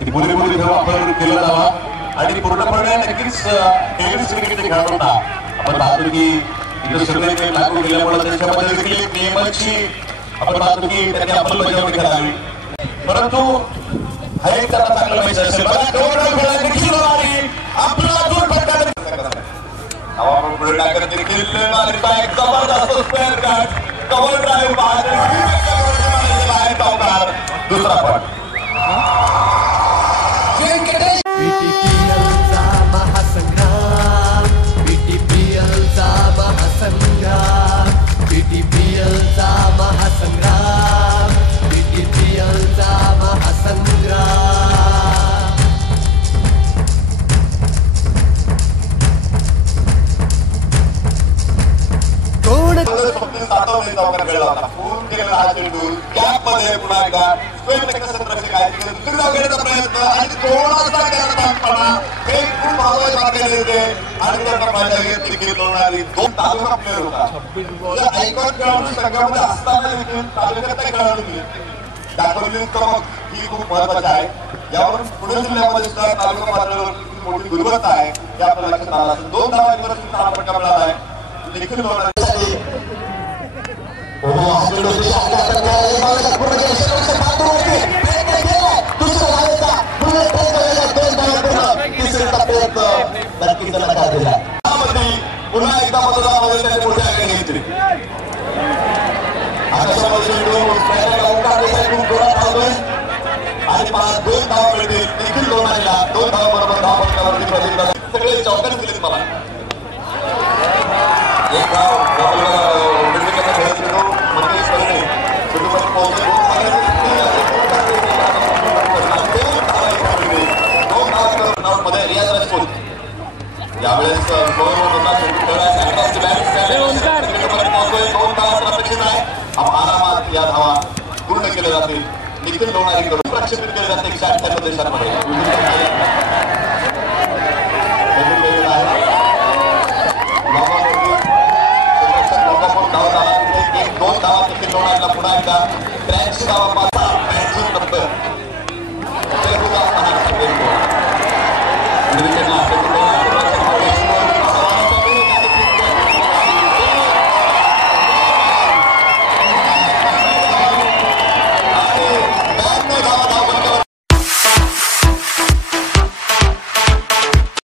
ती पुरेपूर वापर केला जावा आणि पूर्णपणे नक्कीच क्रिकेट खेळताना आपण पाहतो की इथं सगळे काही लागू केल्यामुळे त्याच्यामध्ये देखील एक नियमाची आपण पाहतो की त्यांनी अंमलबजावणी करावी. परंतु हा एक त्याला चांगला मैच असेल दुसरा पॉईंट ही खूप महत्वाची आहे. यावरून पुणे जिल्ह्यामध्ये सुद्धा तालुका पातळीवर मोठी गुणवत्ता आहे हे आपल्या लक्षात आलं असेल. 2 धावांवर हा फटका मिळाला आहे. देखील पुन्हा एकदा मतदानामध्ये त्यांनी मोठी आघाडी घेतली. आणि 2 धावा मिळतील. देखील 2 आल्या. 2 धावा बरोबर धावा पटकावरती सगळे चौकात दिलेत मला. एक धाव यावेळेस अपेक्षित आहे. आरामात या धावा पूर्ण केल्या जातील. निखिल लोणारी प्रक्षेपित केले जाते 198 देशांमध्ये.